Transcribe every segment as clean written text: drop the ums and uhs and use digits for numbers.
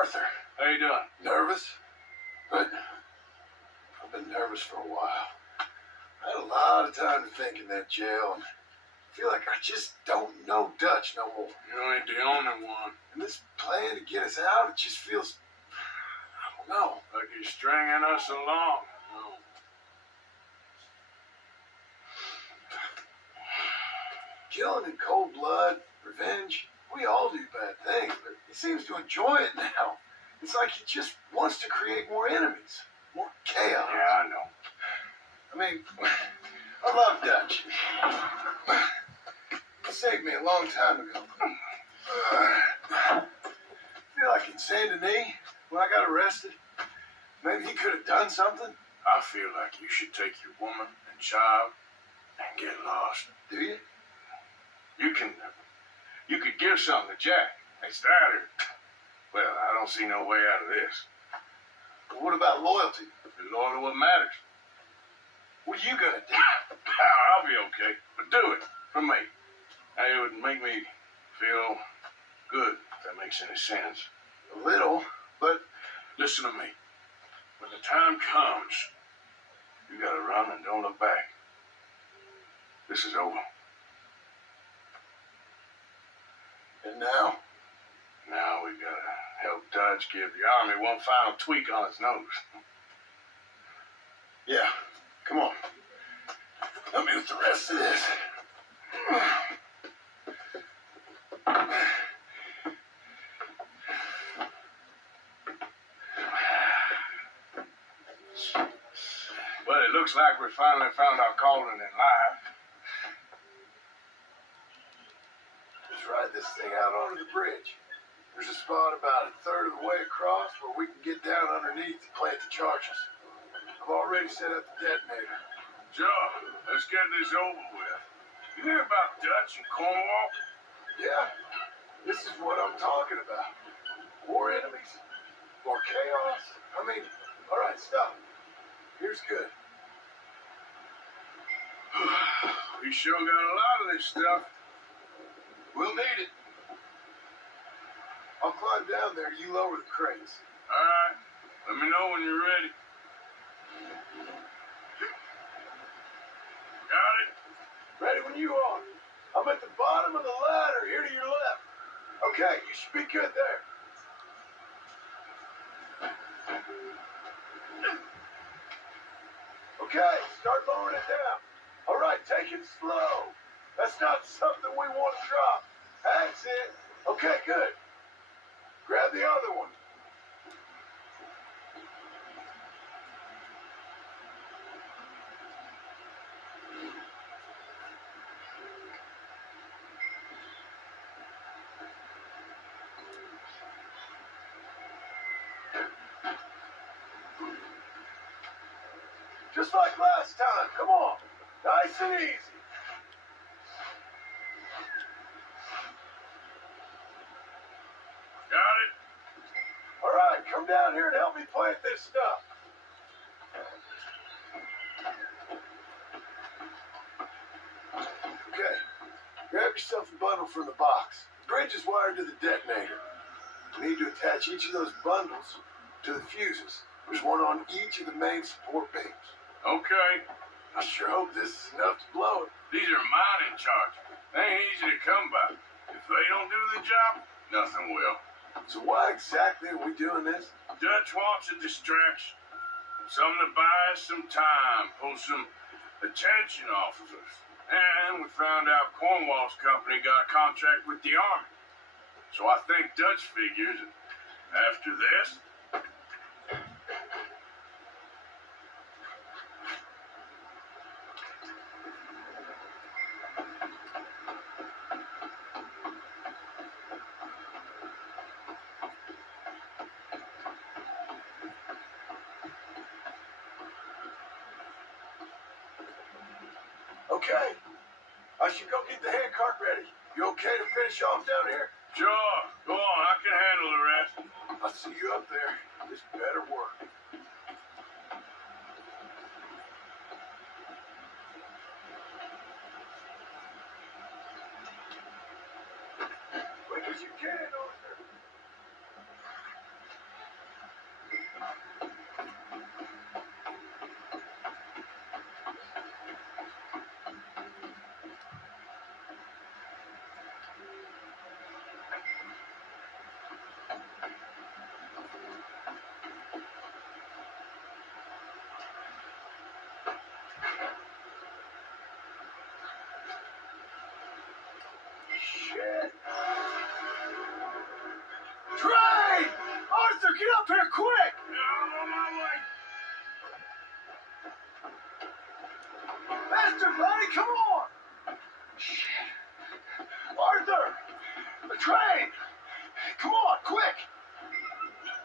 Arthur. How you doing? Nervous? But I've been nervous for a while. I had a lot of time to think in that jail, and I feel like I just don't know Dutch no more. You ain't the only one. And this plan to get us out, it just feels, I don't know. Like he's stringing us along. No. Killing in cold blood, revenge, we all do bad things, but he seems to enjoy it now. It's like he just wants to create more enemies, more chaos. Yeah, I know. I mean, I love Dutch. He saved me a long time ago. I feel like in Saint Denis, when I got arrested, maybe he could have done something. I feel like you should take your woman and child and get lost. Do you? You could give something to Jack. They started. Well, I don't see no way out of this. But what about loyalty? Be loyal to what matters. What are you gonna do? I'll be okay, but do it for me. It would make me feel good, if that makes any sense. A little, but listen to me. When the time comes, you gotta run and don't look back. This is over. And now? Now we gotta help Dutch give the army one final tweak on its nose. Yeah, come on. Help me with the rest of this. Well, it looks like we finally found our calling in life. Let's ride this thing out onto the bridge. There's a spot about a third of the way across where we can get down underneath and plant the charges. I've already set up the detonator. Sure, let's get this over with. You hear about Dutch and Cornwall? Yeah, this is what I'm talking about. More enemies, more chaos. I mean, all right, stop. Here's good. We sure got a lot of this stuff. We'll need it. I'll climb down there. You lower the crates. All right. Let me know when you're ready. Got it? Ready when you are. I'm at the bottom of the ladder, here to your left. Okay, you should be good there. Okay, start lowering it down. All right, take it slow. That's not something we want to drop. That's it. Okay, good. Grab the other one. Just like last time. Come on. Nice and easy. Got it? All right, come down here and help me plant this stuff. Okay. Grab yourself a bundle from the box. The bridge is wired to the detonator. You need to attach each of those bundles to the fuses. There's one on each of the main support beams. Okay. I sure hope this is enough to blow it. These are mining charges. They ain't easy to come by. If they don't do the job, nothing will. So why exactly are we doing this? Dutch wants a distraction. Something to buy us some time, pull some attention off of us. And we found out Cornwall's company got a contract with the army. So I think Dutch figures that after this, Okay. I should go get the hand cart ready. You okay to finish off down here? sure, go on, I can handle the rest. I'll see you up there. This better work. Quick as you can, Arthur. get up here quick! I'm on my way. Faster, buddy, come on! Arthur! The train! Come on, quick!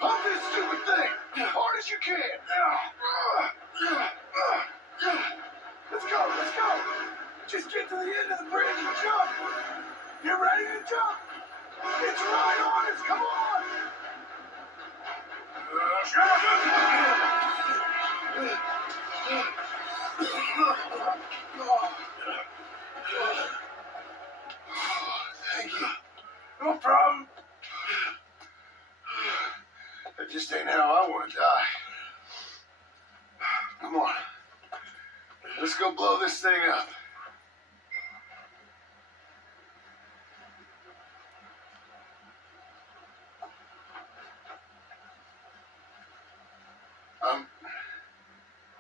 Pump this stupid thing! As hard as you can! Let's go, let's go! Just get to the end of the bridge and jump! Get ready to jump! It's right on us, come on! Thank you. No problem. That just ain't how I want to die. Come on. Let's go blow this thing up.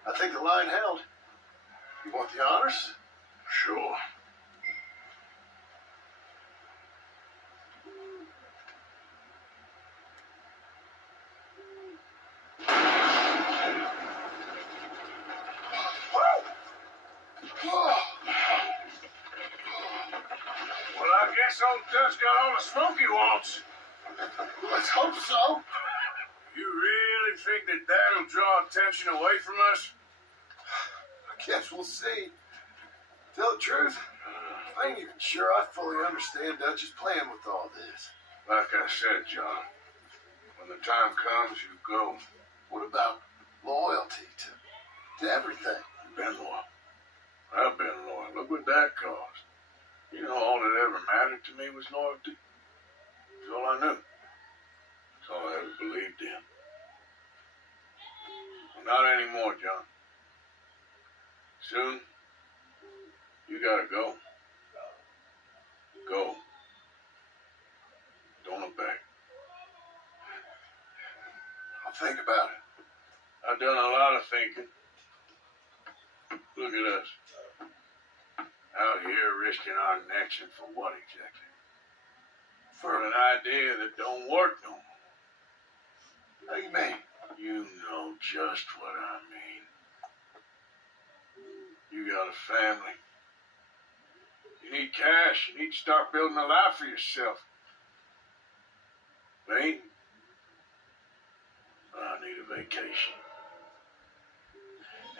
I think the line held. You want the honors? Sure. Well, I guess old Dutch got all the smoke he wants. Let's hope so. You really think that that'll draw attention away from us? I guess we'll see. Tell the truth, I ain't even sure I fully understand Dutch's plan with all this. Like I said, John, when the time comes, you go. What about loyalty to everything? You've been loyal. I've been loyal. Look what that cost. You know, all that ever mattered to me was loyalty. That's all I knew. That's all I ever believed in. Well, not anymore, John. Soon, you gotta go. Go. Don't look back. I'll think about it. I've done a lot of thinking. Look at us. Out here risking our necks, and for what exactly? For an idea that don't work no more. How you mean? You know just what I mean. You got a family. You need cash. You need to start building a life for yourself. Me? I need a vacation.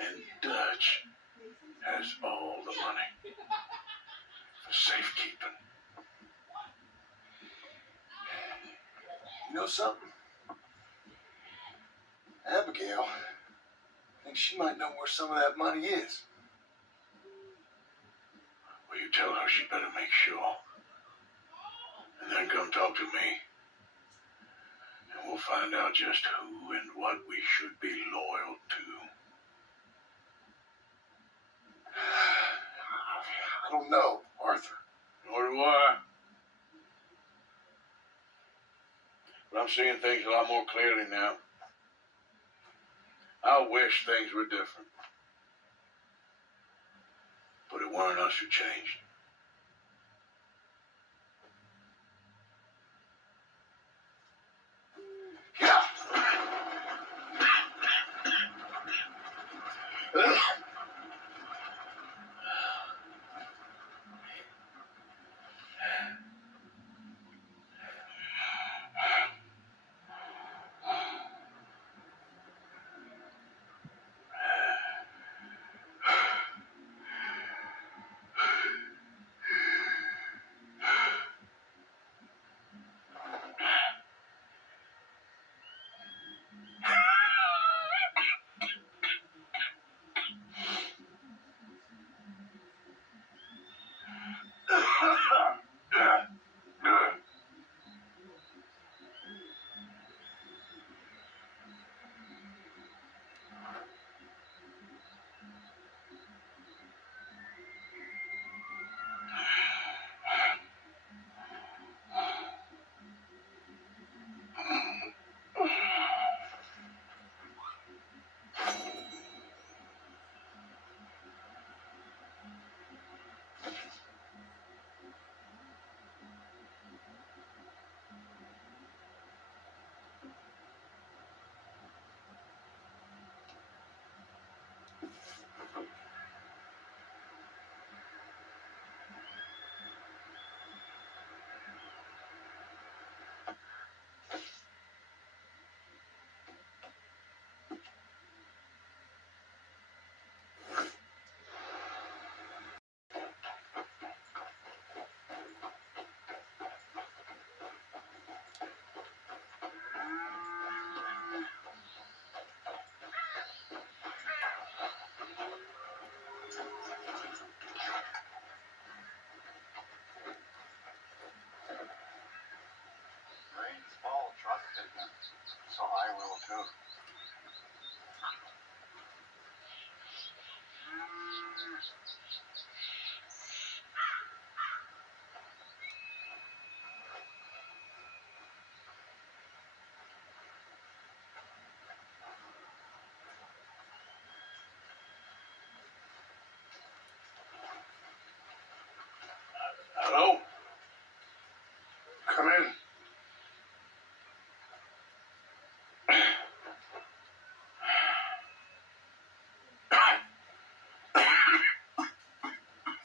And Dutch has all the money for safekeeping. You know something? Abigail thinks she might know where some of that money is. Well, you tell her she better make sure. And then come talk to me. And we'll find out just who and what we should be loyal to. I don't know, Arthur. Nor do I. But I'm seeing things a lot more clearly now. I wish things were different. But it weren't us who changed. Yeah. Hello? Come in.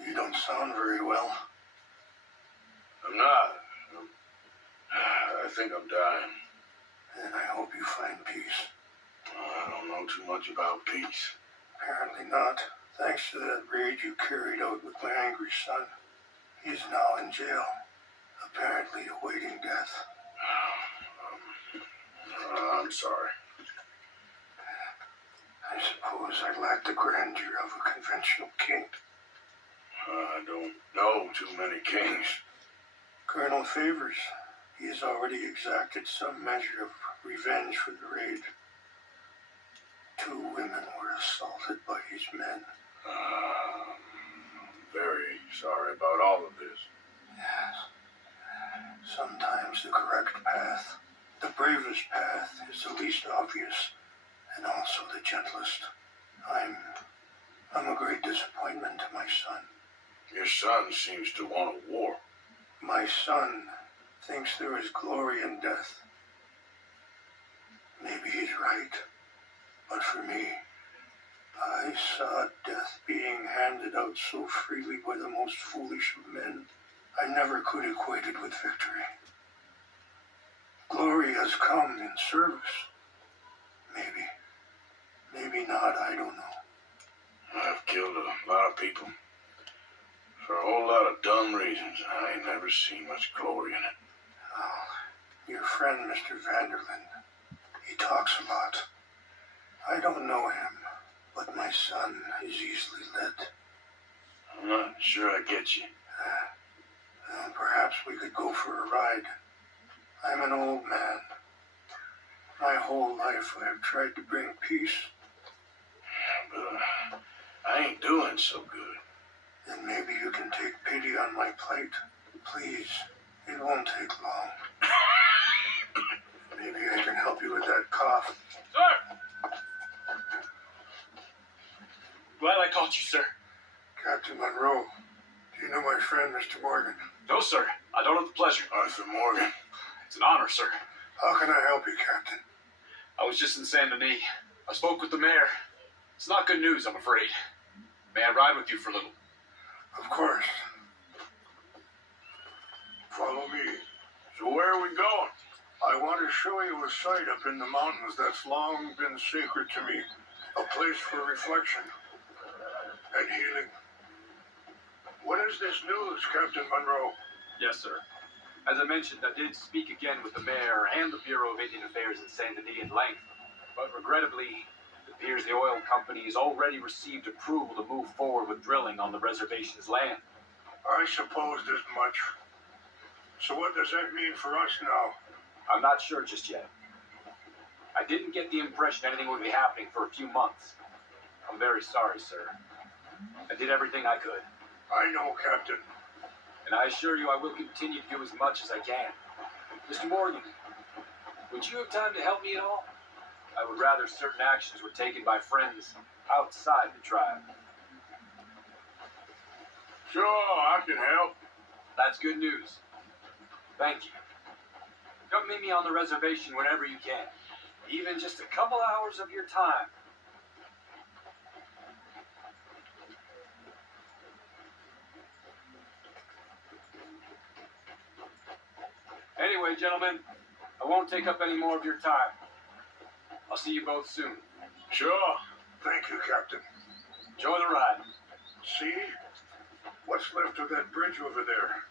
You don't sound very well. I'm not. I think I'm dying. And I hope you find peace. I don't know too much about peace. Apparently not. Thanks to that rage you carried out with my angry son. He's now in jail, apparently awaiting death. I'm sorry. I suppose I lack the grandeur of a conventional king. I don't know too many kings. Colonel Favors, he has already exacted some measure of revenge for the raid. 2 women were assaulted by his men. Very sorry about all of this. Yes. Sometimes the correct path, the bravest path, is the least obvious, and also the gentlest. I'm a great disappointment to my son. Your son seems to want a war. My son thinks there is glory in death. Maybe he's right, but for me, I saw death being handed out so freely by the most foolish of men. I never could equate it with victory. Glory has come in service. Maybe not, I don't know. I've killed a lot of people. For a whole lot of dumb reasons. I ain't never seen much glory in it. Oh, your friend, Mr. Vanderlyn, he talks a lot. I don't know him, but my son is easily led. I'm not sure I get you. Perhaps we could go for a ride. I'm an old man. My whole life I have tried to bring peace. But I ain't doing so good. Then maybe you can take pity on my plight. Please, it won't take long. Maybe I can help you with that cough. Sir! Glad I caught you, sir. Captain Monroe, do you know my friend, Mr. Morgan? No, sir. I don't have the pleasure. Arthur Morgan. It's an honor, sir. How can I help you, Captain? I was just in Saint Denis. I spoke with the mayor. It's not good news, I'm afraid. May I ride with you for a little? Of course. Follow me. So where are we going? I want to show you a site up in the mountains that's long been sacred to me. A place for reflection and healing. What is this news, Captain Monroe? Yes, sir. As I mentioned, I did speak again with the mayor and the Bureau of Indian Affairs in Saint Denis at length. But regrettably, it appears the oil company has already received approval to move forward with drilling on the reservation's land. I supposed as much. So what does that mean for us now? I'm not sure just yet. I didn't get the impression anything would be happening for a few months. I'm very sorry, sir. I did everything I could. I know, Captain. And I assure you I will continue to do as much as I can. Mr. Morgan, would you have time to help me at all? I would rather certain actions were taken by friends outside the tribe. Sure, I can help. That's good news. Thank you. Come meet me on the reservation whenever you can. Even just a couple hours of your time. Anyway, gentlemen, I won't take up any more of your time. I'll see you both soon. Sure. Thank you, Captain. Enjoy the ride. See? What's left of that bridge over there?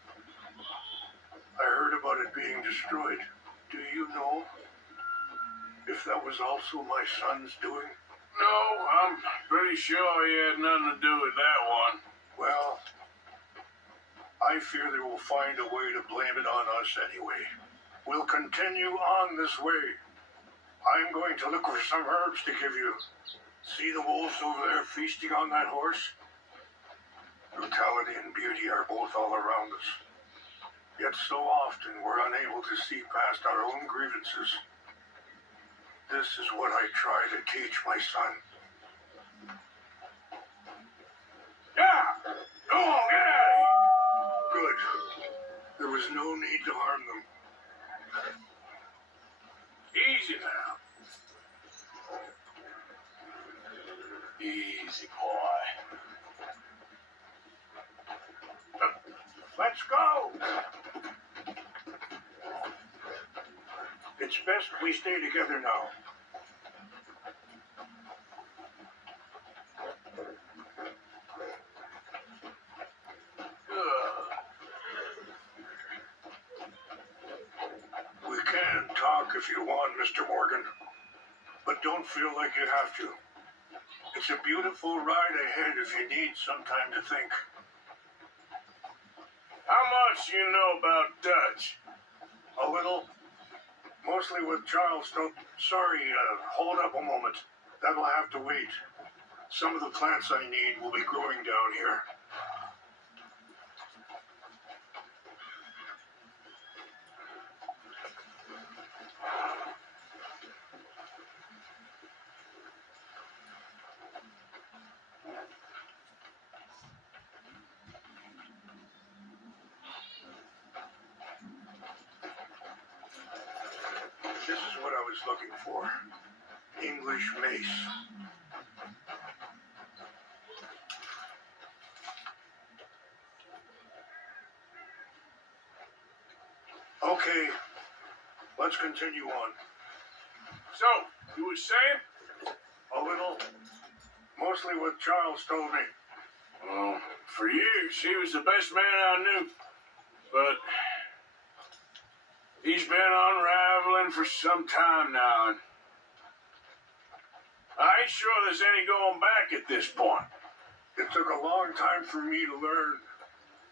I heard about it being destroyed. Do you know if that was also my son's doing? No, I'm pretty sure he had nothing to do with that one. Well, I fear they will find a way to blame it on us anyway. We'll continue on this way. I'm going to look for some herbs to give you. See the wolves over there feasting on that horse? Brutality and beauty are both all around us. Yet so often we're unable to see past our own grievances. This is what I try to teach my son. Yeah! Go on, get out of here! Good. There was no need to harm them. Easy now. Easy, boy. Let's go! It's best we stay together now. We can talk if you want, Mr. Morgan. But don't feel like you have to. It's a beautiful ride ahead if you need some time to think. How much you know about Dutch? A little. Mostly with Charleston. Sorry, hold up a moment. That'll have to wait. Some of the plants I need will be growing down here. This is what I was looking for. English mace. Okay, let's continue on. So, you were saying? A little. Mostly what Charles told me. Well, for years, he was the best man I knew. But he's been unraveling for some time now, and I ain't sure there's any going back at this point. It took a long time for me to learn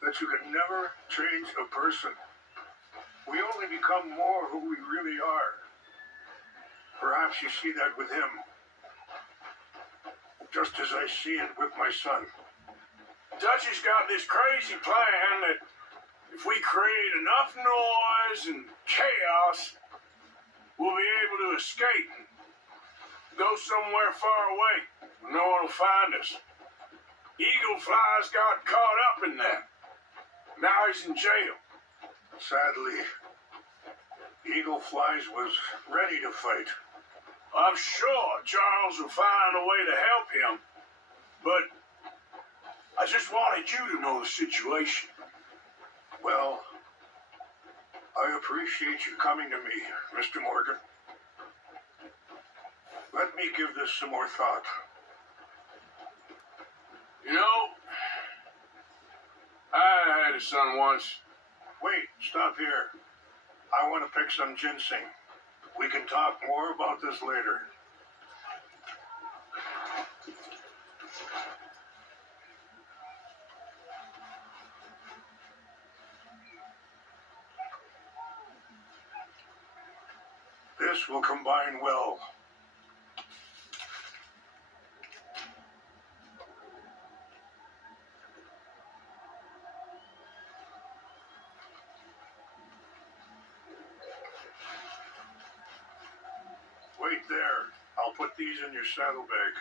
that you can never change a person. We only become more who we really are. Perhaps you see that with him, just as I see it with my son. Dutchy's got this crazy plan that if we create enough noise and chaos, we'll be able to escape and go somewhere far away where no one will find us. Eagle Fly's got caught up in that. Now he's in jail. Sadly, Eagle Flies was ready to fight. I'm sure Charles will find a way to help him, but I just wanted you to know the situation. Well, I appreciate you coming to me, Mr. Morgan. Let me give this some more thought. You know, I had a son once. Wait, stop here. I want to pick some ginseng. We can talk more about this later. This will combine well. Wait there. I'll put these in your saddlebag.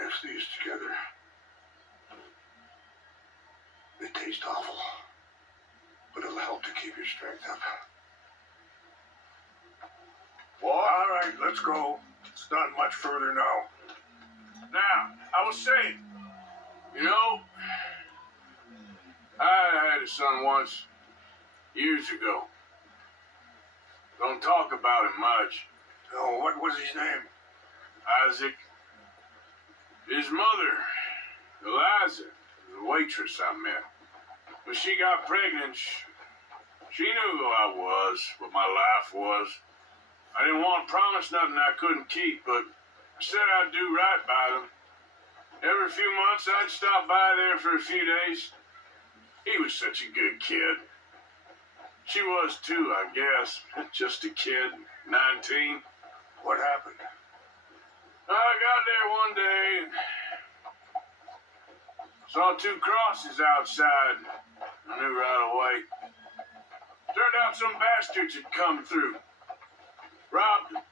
Mix these together. They taste awful, but it'll help to keep your strength up. What? All right, let's go. It's not much further now. Now, I was saying, you know, I had a son once, years ago. Don't talk about him much. Oh, what was his name? Isaac. His mother, Eliza, the waitress I met. When she got pregnant, she knew who I was, what my life was. I didn't want to promise nothing I couldn't keep, but I said I'd do right by them. Every few months, I'd stop by there for a few days, He was such a good kid. She was too, I guess. Just a kid, 19. What happened? I got there one day and saw 2 crosses outside. I knew right away. Turned out some bastards had come through. Robbed him.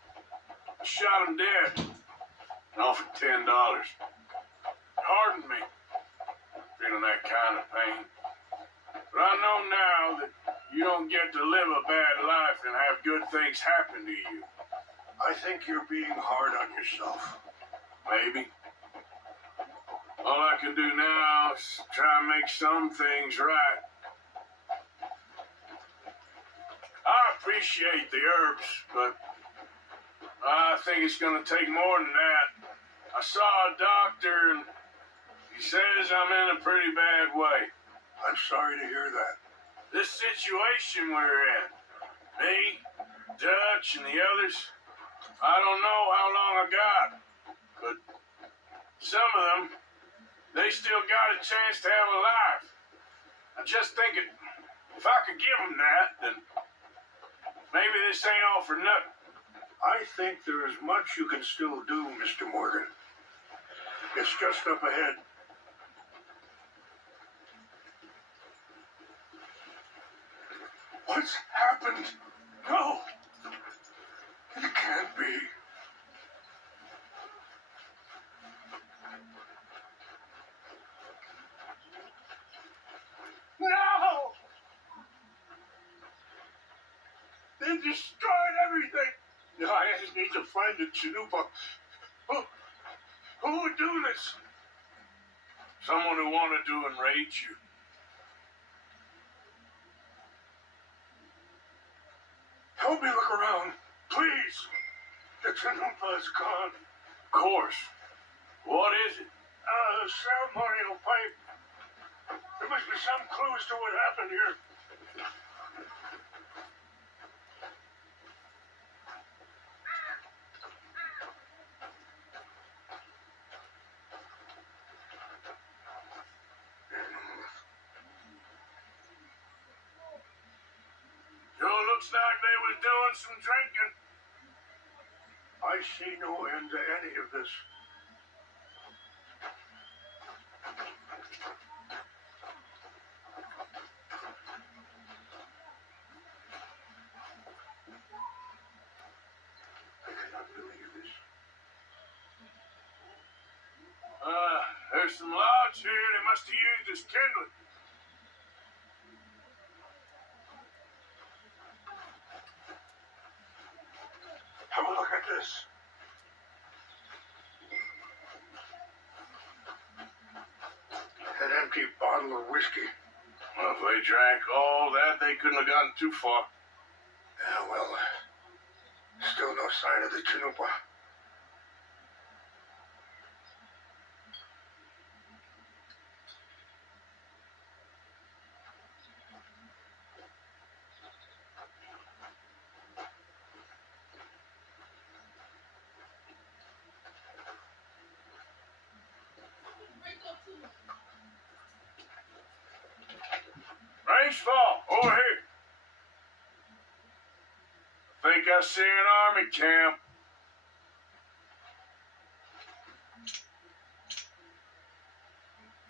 Shot him dead. And offered $10. Hardened me. Feeling that kind of pain. But I know now that you don't get to live a bad life and have good things happen to you. I think you're being hard on yourself. Maybe. All I can do now is try and make some things right. I appreciate the herbs, but I think it's going to take more than that. I saw a doctor and he says I'm in a pretty bad way. I'm sorry to hear that. This situation we're in, me, Dutch, and the others, I don't know how long I got, but some of them, they still got a chance to have a life. I'm just thinking, if I could give them that, then maybe this ain't all for nothing. I think there is much you can still do, Mr. Morgan. It's just up ahead. What's happened? No! It can't be. No! They destroyed everything! No, I just need to find the Chanupa. Who would do this? Someone who wanted to enrage you. Help me look around, please. The Chanupa is gone. Of course. What is it? A ceremonial pipe. There must be some clues to what happened here. Looks like they was doing some drinking. I see no end to any of this. I cannot believe this. There's some logs here they must have used as kindling. Have a look at this. An empty bottle of whiskey. Well, if they drank all that, they couldn't have gotten too far. Yeah, well, still no sign of the Chanupa. Rangefall, over here. I think I see an army camp.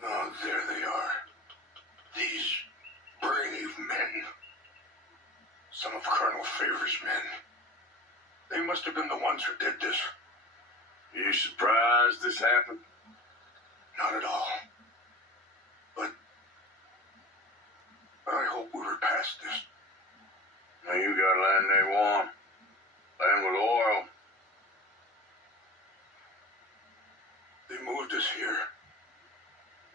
Oh, there they are. These brave men. Some of Colonel Favor's men. They must have been the ones who did this. You surprised this happened? Not at all. But I hope we were past this. Now you got land they want. Land with oil. They moved us here.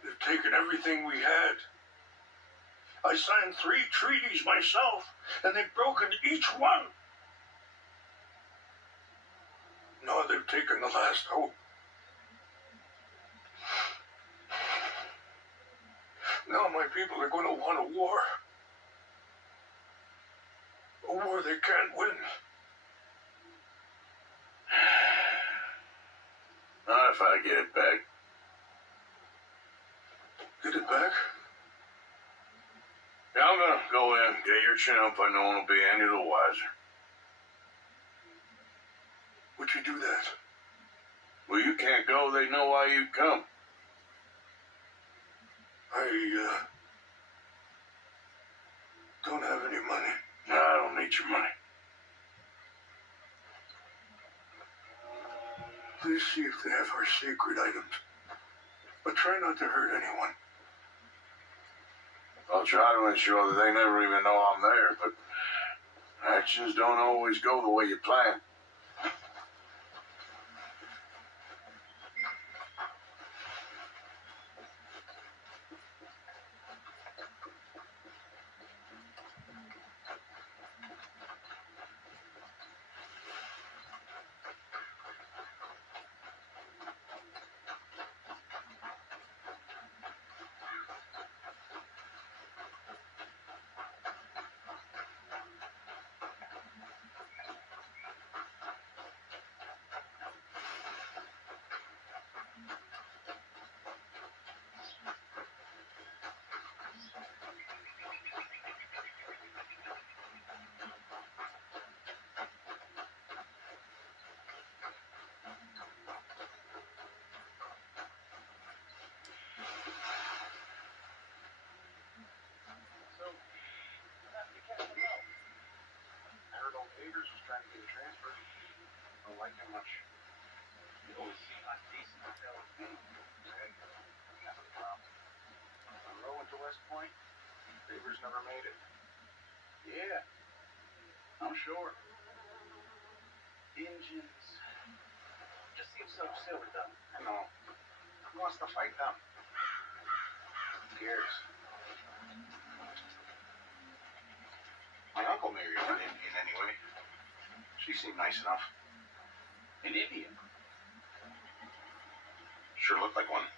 They've taken everything we had. I signed 3 treaties myself, and they've broken each one. Now they've taken the last hope. Now my people are going to want a war. A war they can't win. Not if I get it back. Get it back? I'm gonna go in, get your chimp. I no one will be any the wiser. Would you do that? Well, you can't go. They know why you come. I don't have any money. No, I don't need your money. Please see if they have our sacred items. But try not to hurt anyone. I'll try to ensure that they never even know I'm there, but actions don't always go the way you plan. Beaver was trying to get a transfer. Don't like him much. He always seemed like decent to tell me. That's the problem. Monroe went to West Point. Beaver's never made it. Yeah, I'm sure. Engines just seem so silly, though. I know. Who wants to fight them? Who cares? My uncle married an Indian anyway. She seemed nice enough. An Indian? Sure looked like one.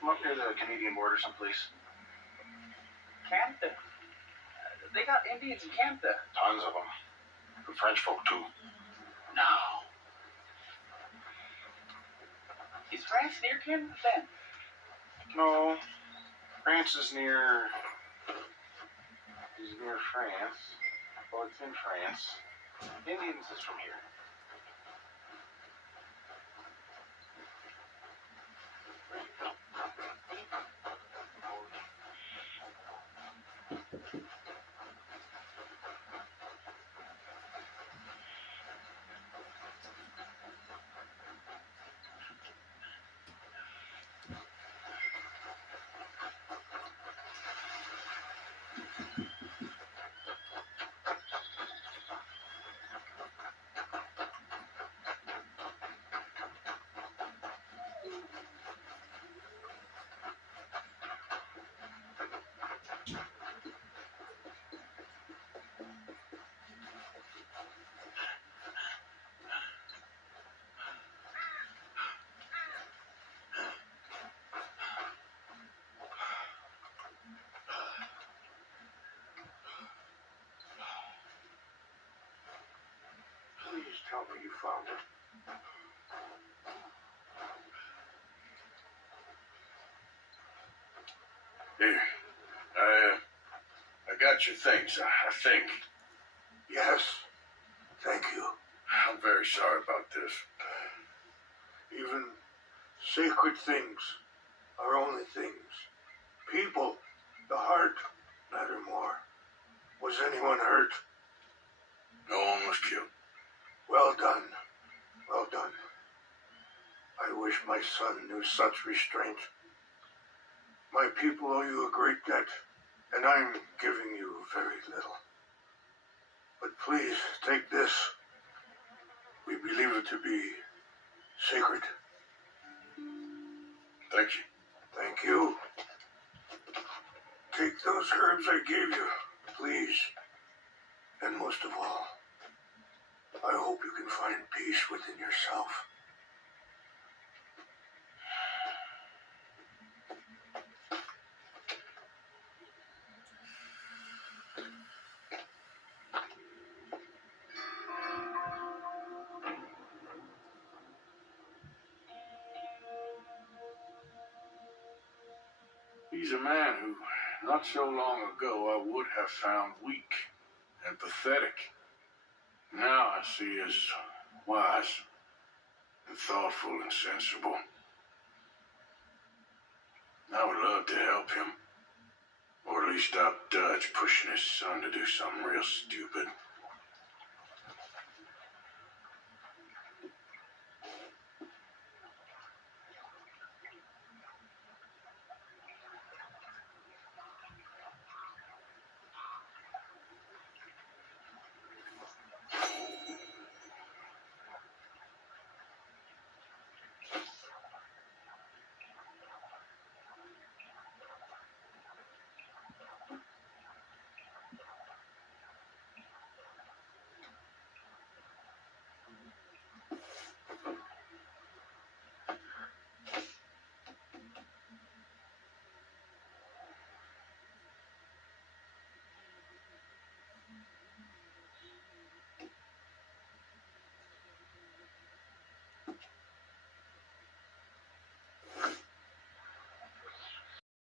From up near the Canadian border someplace. Canada? They got Indians in Canada. Tons of them. And French folk, too. No. Is France near Canada then? No. France is near... is near France. Well, it's in France. Indians is from here. Please tell me you found it. Here. I got your things, I think. Yes. Thank you. I'm very sorry about this. Even sacred things are only things. People, the heart, matter more. Was anyone hurt? No one was killed. Well done. Well done. I wish my son knew such restraint. My people owe you a great debt, and I'm giving you very little. But please, take this. We believe it to be sacred. Thank you. Thank you. Take those herbs I gave you, please. And most of all, I hope you can find peace within yourself. He's a man who Not so long ago, I would have found weak and pathetic. Now I see as wise and thoughtful and sensible. I would love to help him. Or at least stop Dutch pushing his son to do something real stupid.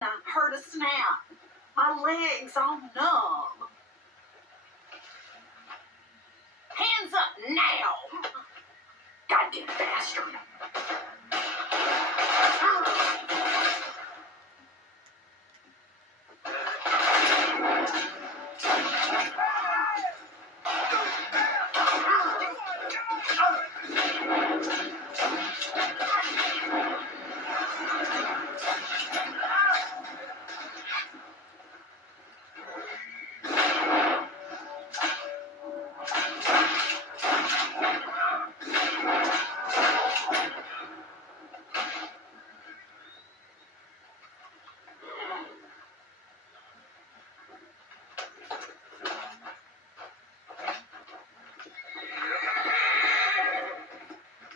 I heard a snap. My legs all numb. Hands up now! Goddamn bastard!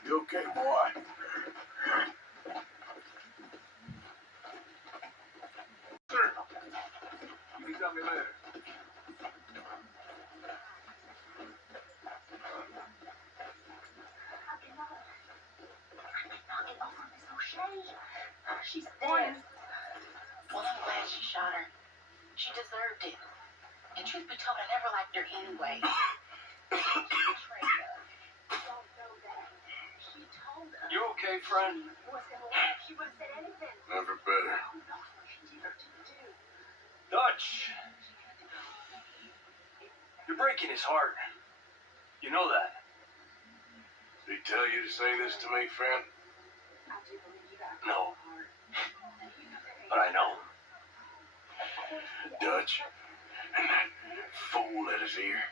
You okay, boy? You can tell me later. She's dead. Well, I'm glad she shot her. She deserved it. And truth be told, I never liked her anyway. She betrayed us. Don't know that. She told us. You okay, friend? Was gonna laugh. She would have said anything. Never better. Who knows what she did to do? Dutch! You're breaking his heart. You know that. Did he tell you to say this to me, friend? I do believe you got a No. heart. But I know. Dutch and that fool at his ear.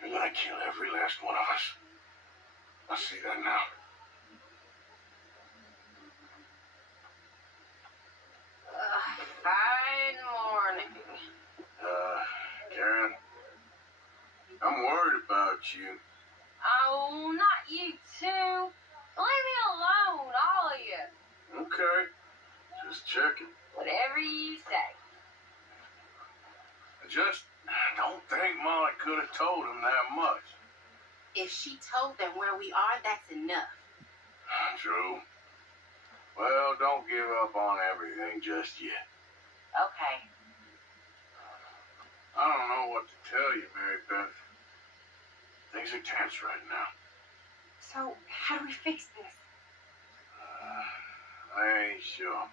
You're gonna kill every last one of us. I see that now. Fine morning. Karen, I'm worried about you. Oh, not you two. Leave me alone, all of you. Okay, just checking. Whatever you say. I just don't think Molly could have told him that much. If she told them where we are, that's enough. True. Well, don't give up on everything just yet. Okay. I don't know what to tell you, Mary Beth. Things are tense right now. So, how do we fix this? I ain't sure.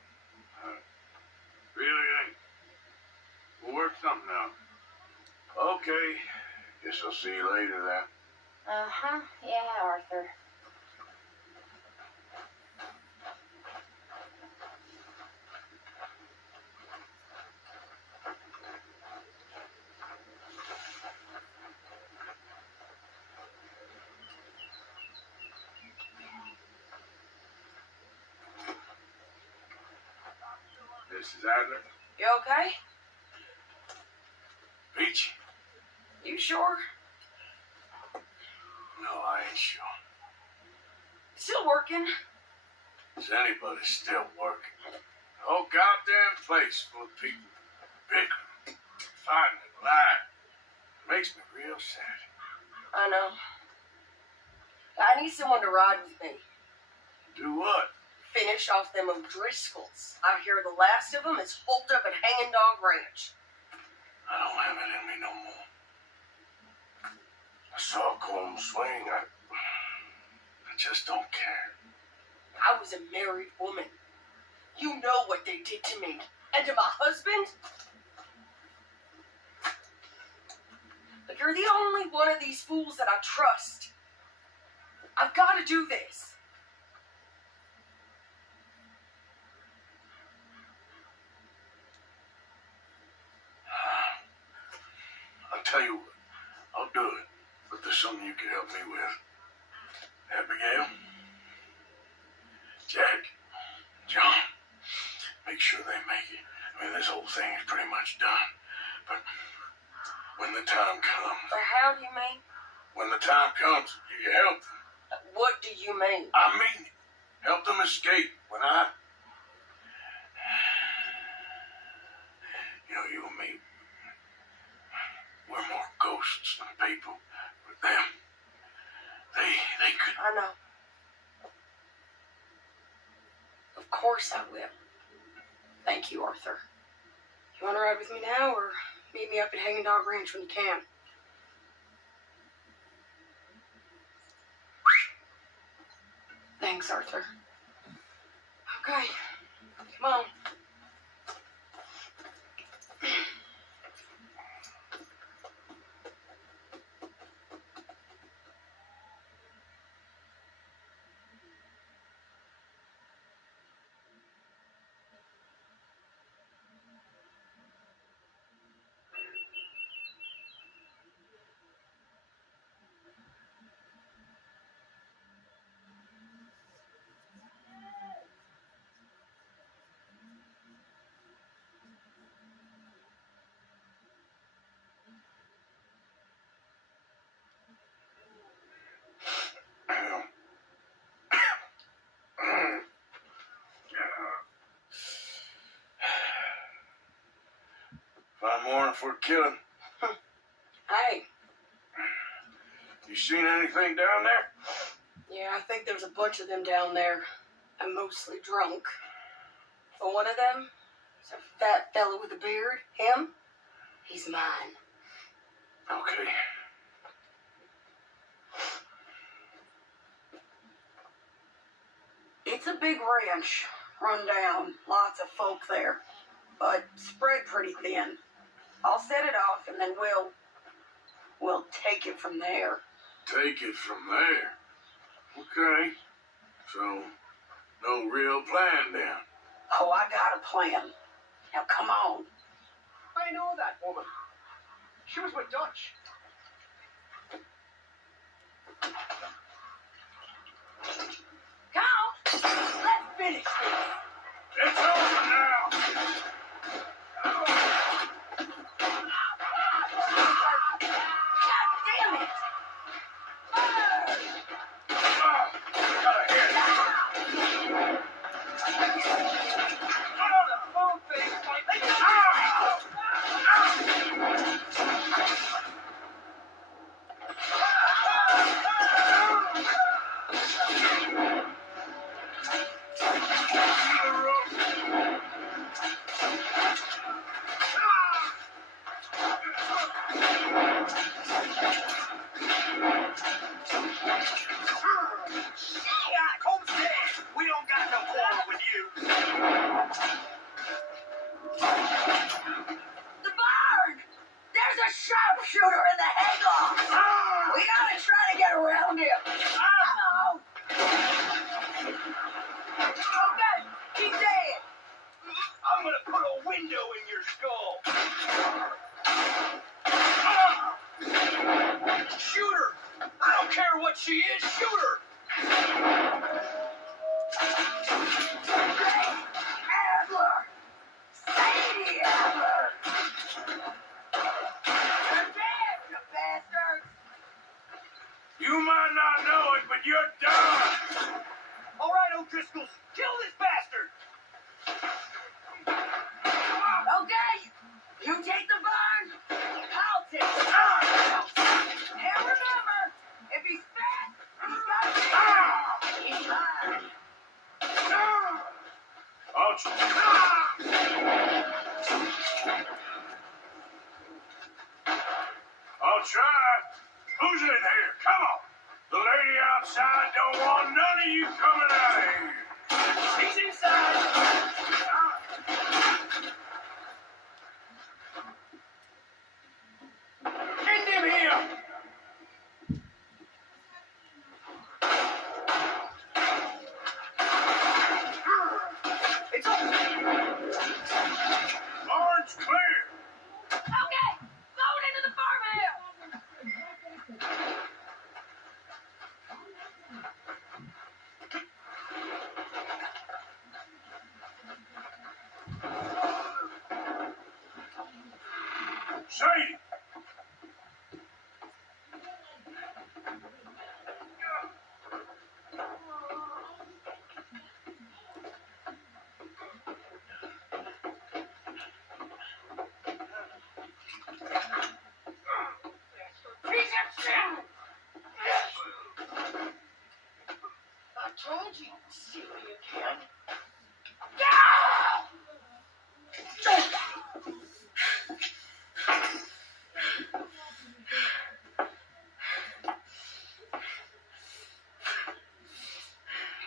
Really ain't. We'll work something out. Okay. Guess I'll see you later then. Uh-huh. Yeah, Arthur. Mrs. Adler? You okay? Peach? You sure? No, I ain't sure. Still working? Is anybody still working? The whole goddamn place full of people bickering, fighting, and lying. Makes me real sad. I know. I need someone to ride with me. Do what? finish off them O'Driscolls. I hear the last of them is holed up at Hanging Dog Ranch. I don't have it in me no more. I saw Colm swing. I just don't care. I was a married woman. You know what they did to me. And to my husband? But you're the only one of these fools that I trust. I've got to do this. I'll tell you what. I'll do it. But there's something you can help me with. Abigail? Jack? John? Make sure they make it. I mean, this whole thing is pretty much done. But when the time comes... But how do you mean? When the time comes, you help them. What do you mean? I mean it. Help them escape. When I... You know, you and me, we're more ghosts than people. But them, they could... I know. Of course I will. Thank you, Arthur. You want to ride with me now, or meet me up at Hanging Dog Ranch when you can? Thanks, Arthur. Okay. Come on. Find more for killing. Hey. You seen anything down there? Yeah, I think there's a bunch of them down there. I'm mostly drunk. But one of them is a fat fella with a beard. Him? He's mine. Okay. It's a big ranch. Run down. Lots of folk there. But spread pretty thin. I'll set it off and then we'll take it from there. Take it from there. Okay. So, no real plan then. Oh, I got a plan. Now come on. I know that woman. She was with Dutch. Count! Let's finish this. It's over now. God damn it! Sharpshooter in the hayloft! We gotta try to get around him! Come on! Okay, keep saying! I'm gonna put a window in your skull. Shoot her! I don't care what she is, shoot her! Adler! Sadie Adler! You might not know it, but you're done. All right, O'Driscolls, kill this bastard! Okay, you take the barn, I'll take the barn. And remember, if he's fat, he's got to be. He's mine. Who's in here? Come on. The lady outside don't want none of you coming out of here. He's inside. Get him here. It's open. Barn's clear. Okay, load into the farmhouse. Sadie. Piece of shit! I told you, see what you can.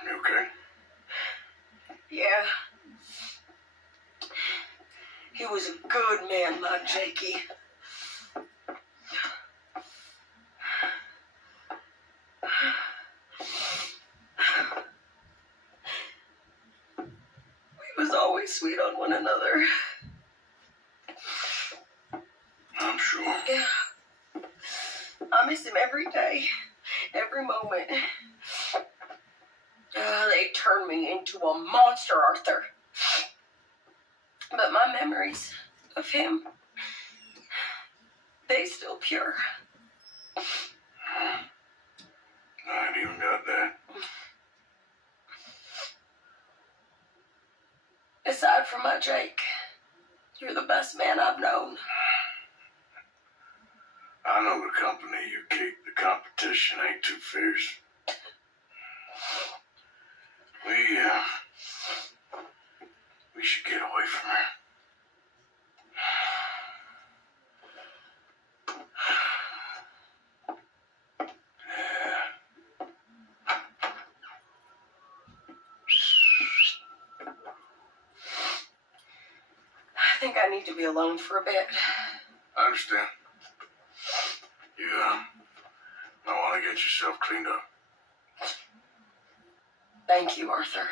You okay? Yeah. He was a good man, my Jakey. We was always sweet on one another. I'm sure. Yeah. I miss him every day, every moment. They turned me into a monster, Arthur. But my memories of him, they still pure. I ain't even got that. Aside from my Jake, you're the best man I've known. I know the company you keep. The competition ain't too fierce. We should get away from her. I think I need to be alone for a bit. I understand. You, I want to get yourself cleaned up. Thank you, Arthur.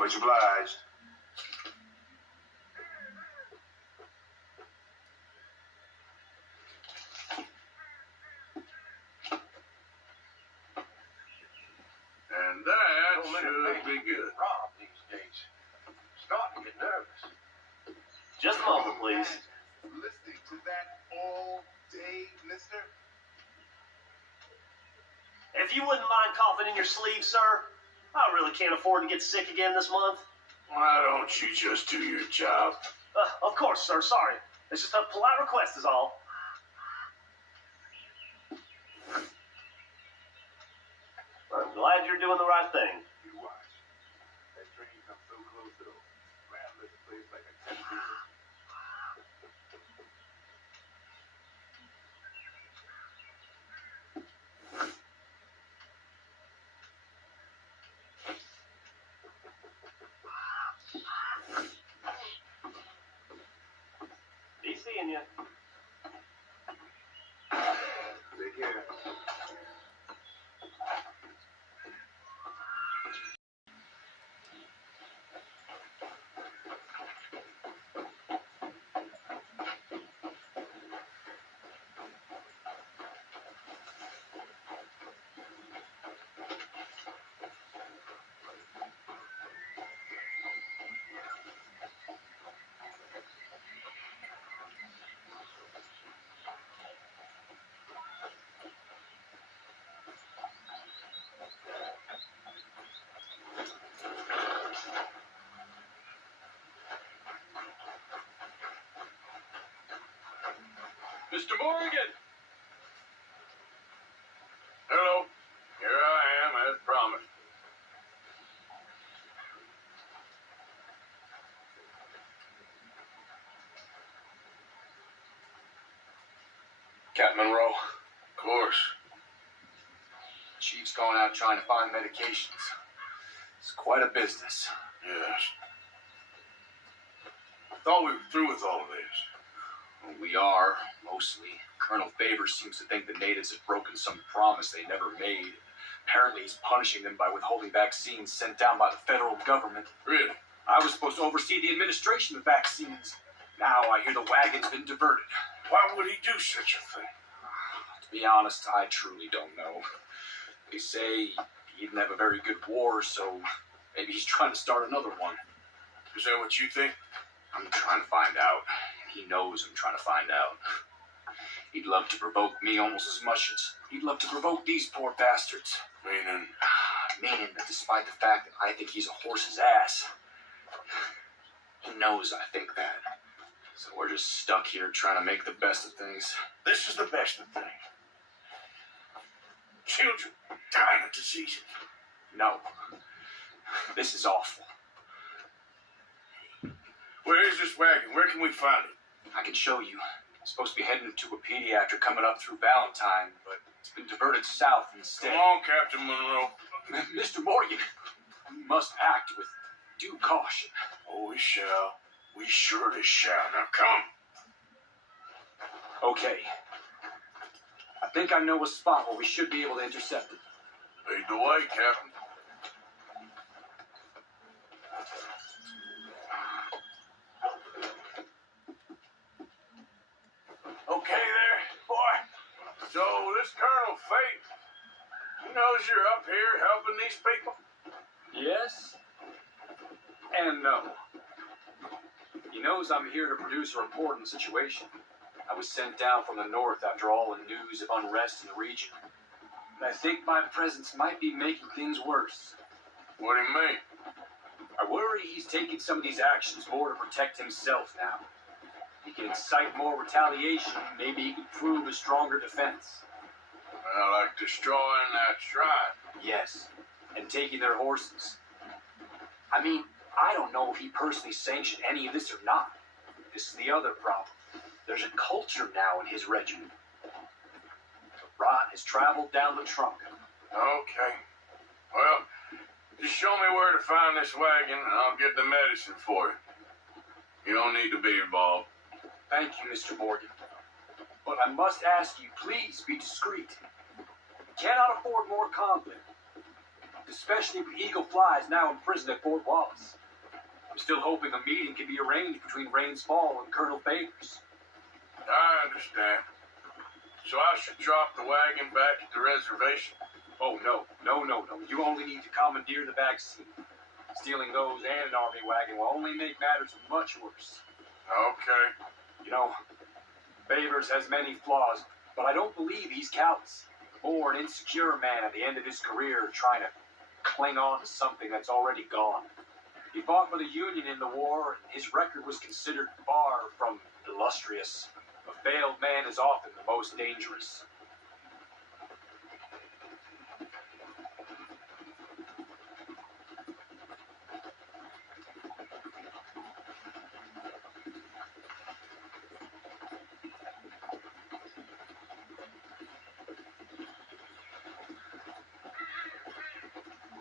Much obliged. And that should be good. Rob these days. Starting to get nervous. Just a moment, please. Listening to that all day, mister? If you wouldn't mind coughing in your sleeve, sir, I really can't afford to get sick again this month. Why don't you just do your job? Of course, sir, sorry. It's just a polite request is all. I'm glad you're doing the right thing. You watch. That train comes so close, it'll ram this place like a 10-piece. Be seeing you. Take care. Mr. Morgan! Hello. Here I am, as promised. Captain Monroe, Of course. Chief's going out trying to find medications. It's quite a business. Yes. Thought we were through with all of this. Well, we are, mostly. Colonel Beaver seems to think the natives have broken some promise they never made. Apparently he's punishing them by withholding vaccines sent down by the federal government. Really? I was supposed to oversee the administration of vaccines. Now I hear the wagon's been diverted. Why would he do such a thing? To be honest, I truly don't know. They say he didn't have a very good war, so maybe he's trying to start another one. Is that what you think? I'm trying to find out. He knows I'm trying to find out. He'd love to provoke me almost as much as he'd love to provoke these poor bastards. Meaning? Meaning that despite the fact that I think he's a horse's ass, he knows I think that. So we're just stuck here trying to make the best of things. This is the best of things. Children dying of diseases. No. This is awful. Where is this wagon? Where can we find it? I can show you. It's supposed to be heading to WAPITI after coming up through Valentine, but it's been diverted south instead. Come on, Captain Monroe. Mr. Morgan, we must act with due caution. Oh, we shall. We surely shall. Now come. Okay. I think I know a spot where we should be able to intercept it. Lead the way, Captain. Okay there, boy. So this Colonel Fate, he knows you're up here helping these people? Yes and no. He knows I'm here to produce a report on the situation. I was sent down from the north after all the news of unrest in the region. And I think my presence might be making things worse. What do you mean? I worry he's taking some of these actions more to protect himself now. He can incite more retaliation. Maybe he can prove a stronger defense. Well, like destroying that shrine. Yes, and taking their horses. I mean, I don't know if he personally sanctioned any of this or not. This is the other problem. There's a culture now in his regiment. The rot has traveled down the trunk. Okay. Well, just show me where to find this wagon and I'll get the medicine for you. You don't need to be involved. Thank you, Mr. Morgan. But I must ask you, please be discreet. We cannot afford more conflict. especially with Eagle Flies now imprisoned at Fort Wallace. I'm still hoping a meeting can be arranged between Rains Small and Colonel Favors. I understand. So I should drop the wagon back at the reservation? Oh, no. You only need to commandeer the vaccine. Stealing those and an army wagon will only make matters much worse. Okay. You know, Favors has many flaws, but I don't believe he's callous. Or an insecure man at the end of his career trying to cling on to something that's already gone. He fought for the Union in the war, and his record was considered far from illustrious. A failed man is often the most dangerous.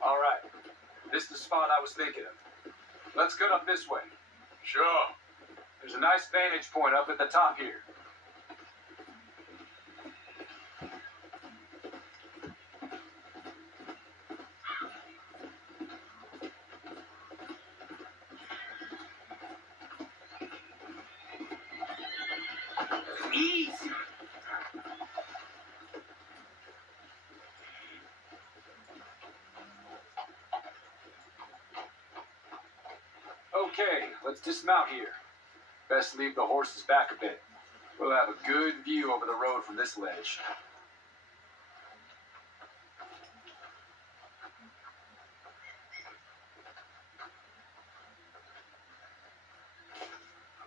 All right, this is the spot I was thinking of. Let's get up this way. Sure. There's a nice vantage point up at the top here. Easy. Okay, let's dismount here. Best leave the horses back a bit. We'll have a good view over the road from this ledge.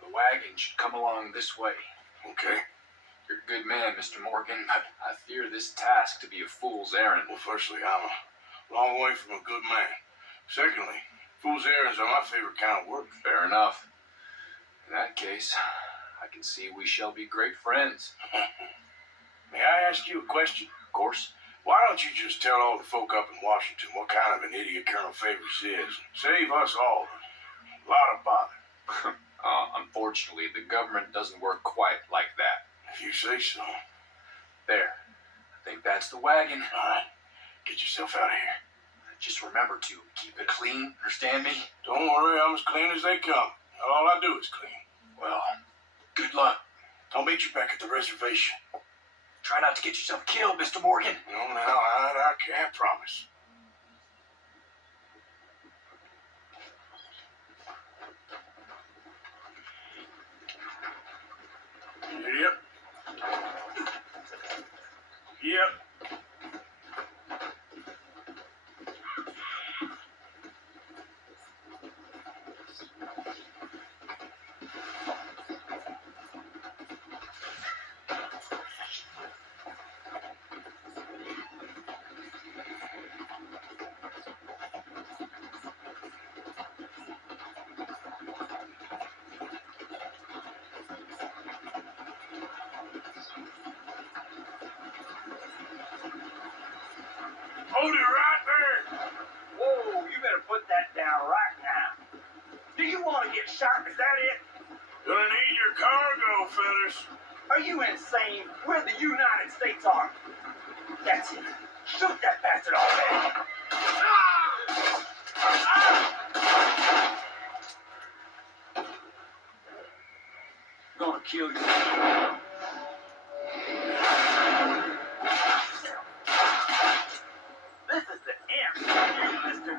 The wagon should come along this way. Okay. You're a good man, Mr. Morgan, but I fear this task to be a fool's errand. Well, firstly, I'm a long way from a good man. Secondly, fool's errands are my favorite kind of work. Fair enough. In that case, I can see we shall be great friends. May I ask you a question? Of course. Why don't you just tell all the folk up in Washington what kind of an idiot Colonel Favors is? Save us all a lot of bother. Unfortunately, the government doesn't work quite like that. If you say so. There. I think that's the wagon. All right. Get yourself out of here. Just remember to keep it clean, understand me? Don't worry, I'm as clean as they come. All I do is clean. Well, good luck. I'll meet you back at the reservation. Try not to get yourself killed, Mr. Morgan. No, I can't promise. Yep. Hold it right there. Whoa, you better put that down right now. Do you want to get shot? Is that it? Gonna need your cargo, fellas. Are you insane? We're the United States Army. That's it. Shoot that bastard already. Gonna kill you. This is the end for you, mister.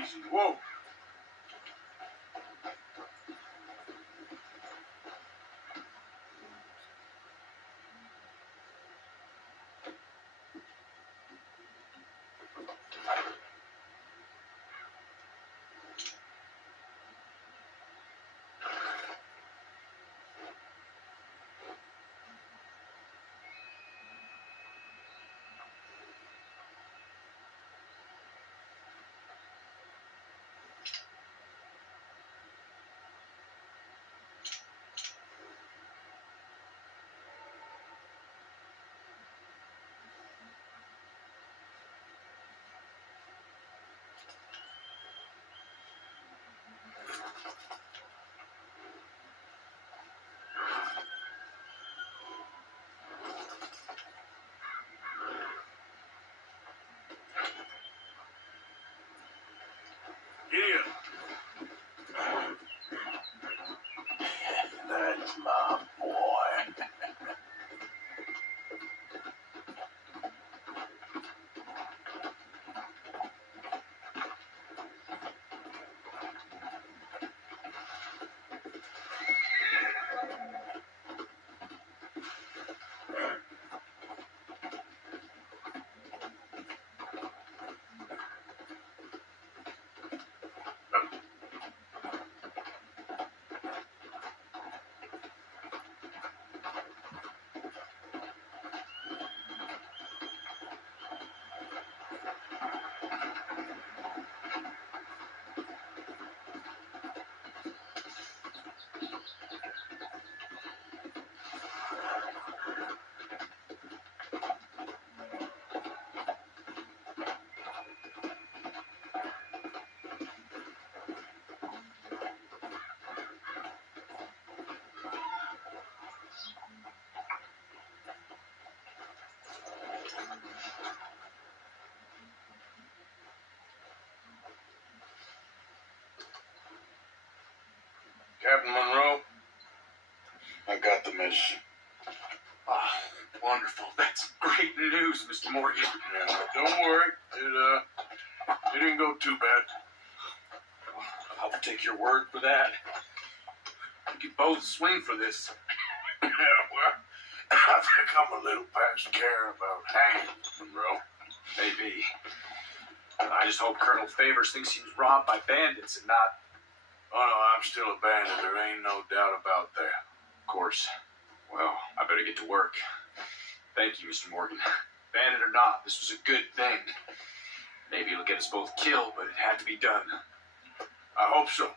easy. Whoa. Get in. That's my boy. Captain Monroe, I got the message. Ah, wonderful. That's great news, Mr. Morgan. Yeah, don't worry. It didn't go too bad. I'll take your word for that. We could both swing for this. Yeah, well, I think I'm a little past caring about hands, Monroe. Maybe. I just hope Colonel Favors thinks he was robbed by bandits and not... Oh, no, I'm still a bandit. There ain't no doubt about that. Of course. Well, I better get to work. Thank you, Mr. Morgan. Bandit or not, this was a good thing. Maybe it'll get us both killed, but it had to be done. I hope so.